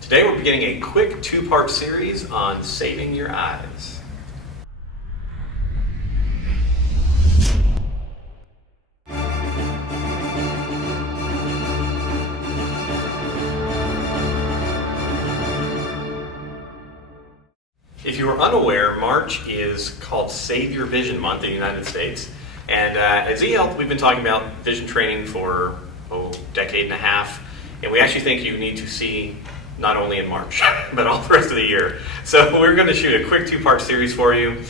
Today we're beginning a quick two-part series on saving your eyes. If you are unaware, March is called Save Your Vision Month in the United States. And at Z-Health, we've been talking about vision training for a decade and a half. And we actually think you need to see not only in March, but all the rest of the year. So we're going to shoot a quick two-part series for you.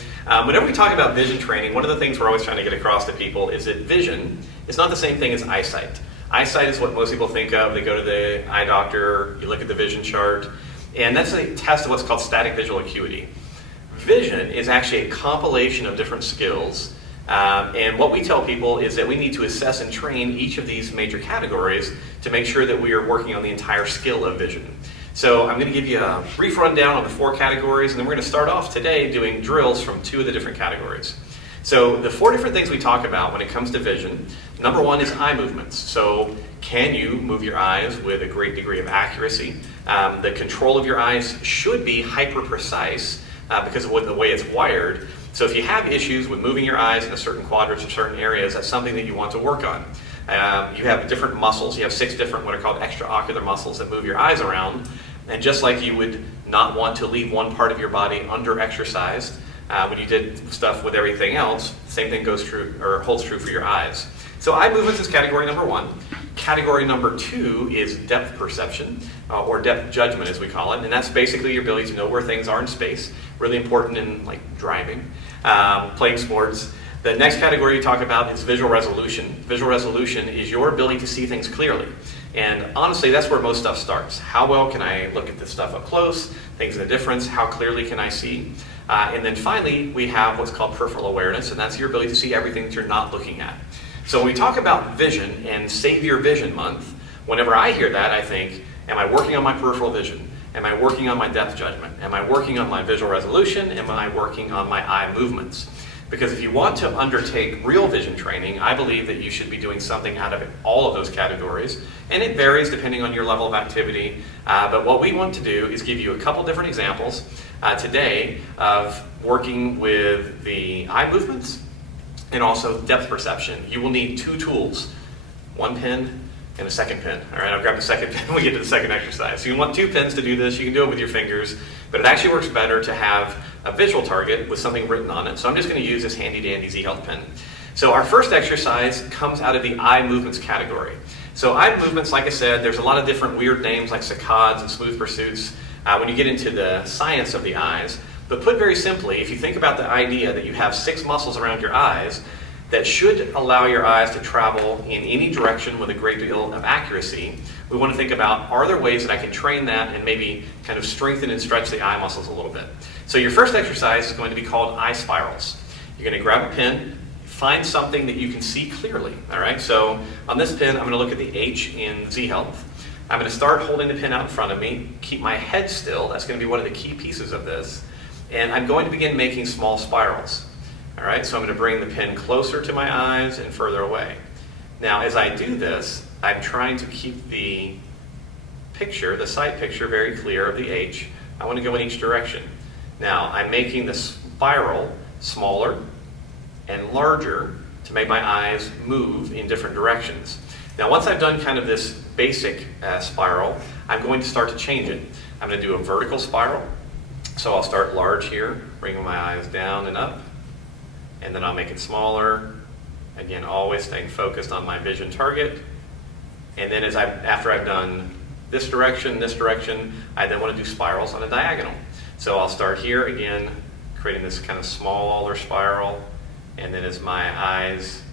Whenever we talk about vision training, one of the things we're always trying to get across to people is that vision is not the same thing as eyesight. Eyesight is what most people think of. They go to the eye doctor, you look at the vision chart, and that's a test of what's called static visual acuity. Vision is actually a compilation of different skills. And what we tell people is that we need to assess and train each of these major categories to make sure that we are working on the entire skill of vision. So I'm going to give you a brief rundown on the four categories, and then we're going to start off today doing drills from two of the different categories. So the four different things we talk about when it comes to vision, number one is eye movements. So can you move your eyes with a great degree of accuracy? The control of your eyes should be hyper-precise because of the way it's wired. So if you have issues with moving your eyes in a certain quadrants or certain areas, that's something that you want to work on. You have different muscles. You have 6 different what are called extraocular muscles that move your eyes around. And just like you would not want to leave one part of your body under-exercised when you did stuff with everything else, the same thing goes true or holds true for your eyes. So eye movements is category number one. Category number two is depth perception, or depth judgment as we call it, and that's basically your ability to know where things are in space. Really important in like driving, playing sports. The next category you talk about is visual resolution. Visual resolution is your ability to see things clearly. And honestly, that's where most stuff starts. How well can I look at this stuff up close, things in the difference, how clearly can I see? And then finally, we have what's called peripheral awareness, and that's your ability to see everything that you're not looking at. So when we talk about vision and Save Your Vision Month, whenever I hear that, I think, am I working on my peripheral vision? Am I working on my depth judgment? Am I working on my visual resolution? Am I working on my eye movements? Because if you want to undertake real vision training, I believe that you should be doing something out of all of those categories. And it varies depending on your level of activity. But what we want to do is give you a couple different examples today of working with the eye movements and also depth perception. You will need 2 tools, 1 pen and a second pen. All right, I'll grab the second pen when we get to the second exercise. So you want 2 pens to do this. You can do it with your fingers, but it actually works better to have a visual target with something written on it. So I'm just going to use this handy dandy Z-Health pen. So our first exercise comes out of the eye movements category. So eye movements, like I said, there's a lot of different weird names like saccades and smooth pursuits when you get into the science of the eyes. But put very simply, if you think about the idea that you have 6 muscles around your eyes that should allow your eyes to travel in any direction with a great deal of accuracy, we want to think about, are there ways that I can train that and maybe kind of strengthen and stretch the eye muscles a little bit? So your first exercise is going to be called eye spirals. You're going to grab a pen, find something that you can see clearly. All right, so on this pen, I'm going to look at the H in Z-Health. I'm going to start holding the pen out in front of me, keep my head still. That's going to be one of the key pieces of this. And I'm going to begin making small spirals. All right, so I'm going to bring the pen closer to my eyes and further away. Now, as I do this, I'm trying to keep the picture, the sight picture, very clear of the H. I want to go in each direction. Now, I'm making the spiral smaller and larger to make my eyes move in different directions. Now, once I've done kind of this basic spiral, I'm going to start to change it. I'm going to do a vertical spiral. So I'll start large here, bringing my eyes down and up, and then I'll make it smaller. Again, always staying focused on my vision target. And then after I've done this direction, I then want to do spirals on a diagonal. So I'll start here again, creating this kind of smaller spiral, and then as my eyes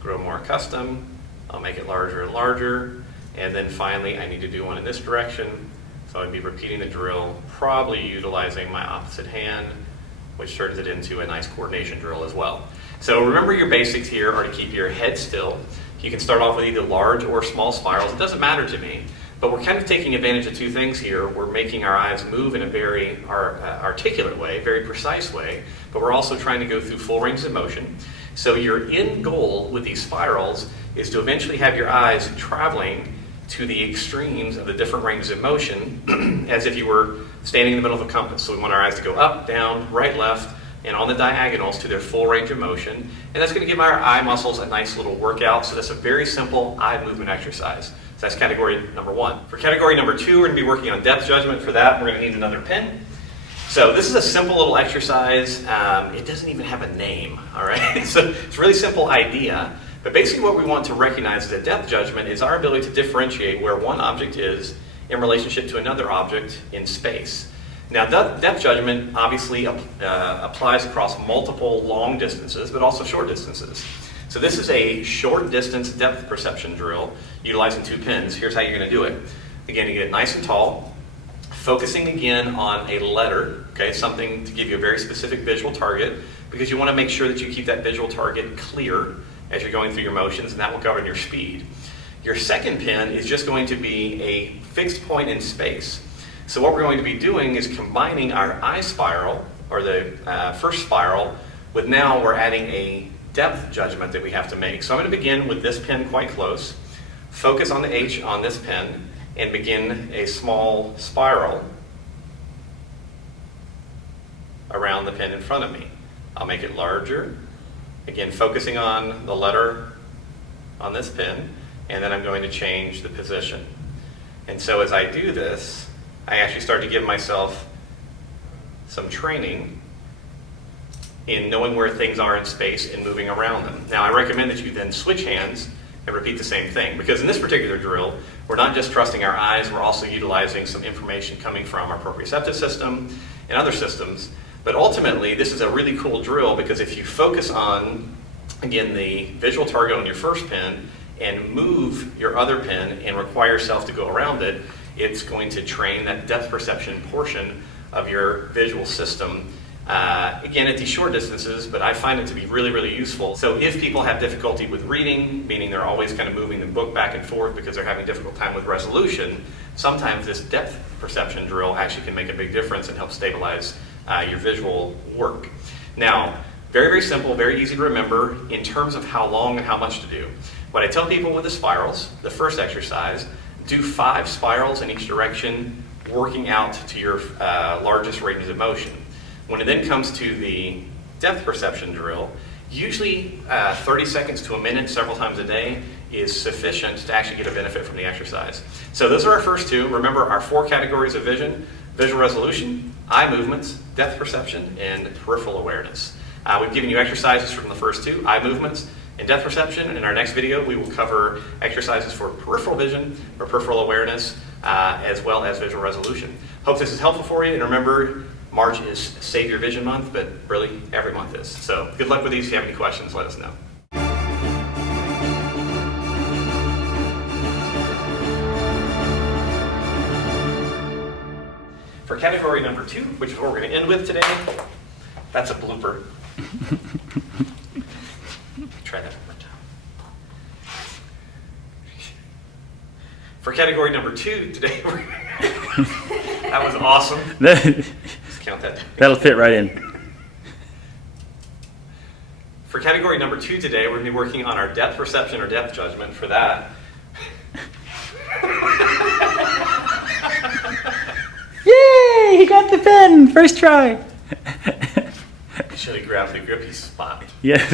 grow more accustomed, I'll make it larger and larger, and then finally I need to do one in this direction. So I'd be repeating the drill, probably utilizing my opposite hand, which turns it into a nice coordination drill as well. So remember your basics here are to keep your head still. You can start off with either large or small spirals. It doesn't matter to me, but we're kind of taking advantage of 2 things here. We're making our eyes move in a very articulate way, very precise way, but we're also trying to go through full range of motion. So your end goal with these spirals is to eventually have your eyes traveling to the extremes of the different ranges of motion as if you were standing in the middle of a compass. So we want our eyes to go up, down, right, left, and on the diagonals to their full range of motion. And that's going to give our eye muscles a nice little workout. So that's a very simple eye movement exercise. So that's category number 1. For category number 2, we're going to be working on depth judgment. For that, we're going to need another pen. So this is a simple little exercise. It doesn't even have a name, all right? So it's a really simple idea. But basically what we want to recognize as a depth judgment is our ability to differentiate where one object is in relationship to another object in space. Now, depth judgment obviously applies across multiple long distances, but also short distances. So this is a short distance depth perception drill utilizing 2 pins. Here's how you're going to do it. Again, you get nice and tall, focusing again on a letter, okay, something to give you a very specific visual target, because you want to make sure that you keep that visual target clear as you're going through your motions, and that will govern your speed. Your second pin is just going to be a fixed point in space. So what we're going to be doing is combining our eye spiral, or the first spiral, with now we're adding a depth judgment that we have to make. So I'm going to begin with this pin quite close, focus on the H on this pin, and begin a small spiral around the pin in front of me. I'll make it larger, again focusing on the letter on this pin, and then I'm going to change the position. And so as I do this, I actually start to give myself some training in knowing where things are in space and moving around them. Now I recommend that you then switch hands and repeat the same thing, because in this particular drill, we're not just trusting our eyes, we're also utilizing some information coming from our proprioceptive system and other systems. But ultimately, this is a really cool drill, because if you focus on, again, the visual target on your first pin and move your other pin and require yourself to go around it, it's going to train that depth perception portion of your visual system. Again, at these short distances, but I find it to be really, really useful. So if people have difficulty with reading, meaning they're always kind of moving the book back and forth because they're having a difficult time with resolution, sometimes this depth perception drill actually can make a big difference and help stabilize your visual work. Now, very, very simple, very easy to remember in terms of how long and how much to do. What I tell people with the spirals, the first exercise, do 5 spirals in each direction, working out to your largest ranges of motion. When it then comes to the depth perception drill, usually 30 seconds to a minute several times a day is sufficient to actually get a benefit from the exercise. So those are our first 2. Remember our 4 categories of vision: visual resolution, eye movements, depth perception, and peripheral awareness. We've given you exercises from the first 2, eye movements and depth perception. In our next video, we will cover exercises for peripheral vision or peripheral awareness, as well as visual resolution. Hope this is helpful for you, and remember, March is Save Your Vision Month, but really every month is. So good luck with these. If you have any questions, let us know. For category number 2, which is what we're going to end with today, that's a blooper. Try that one more time. For category number 2 today, that was awesome. Just count that. That'll fit right in. For category number 2 today, we're going to be working on our depth perception or depth judgment. For that, Yay! He got the pen! First try! should have grabbed the grippy spot. Yeah.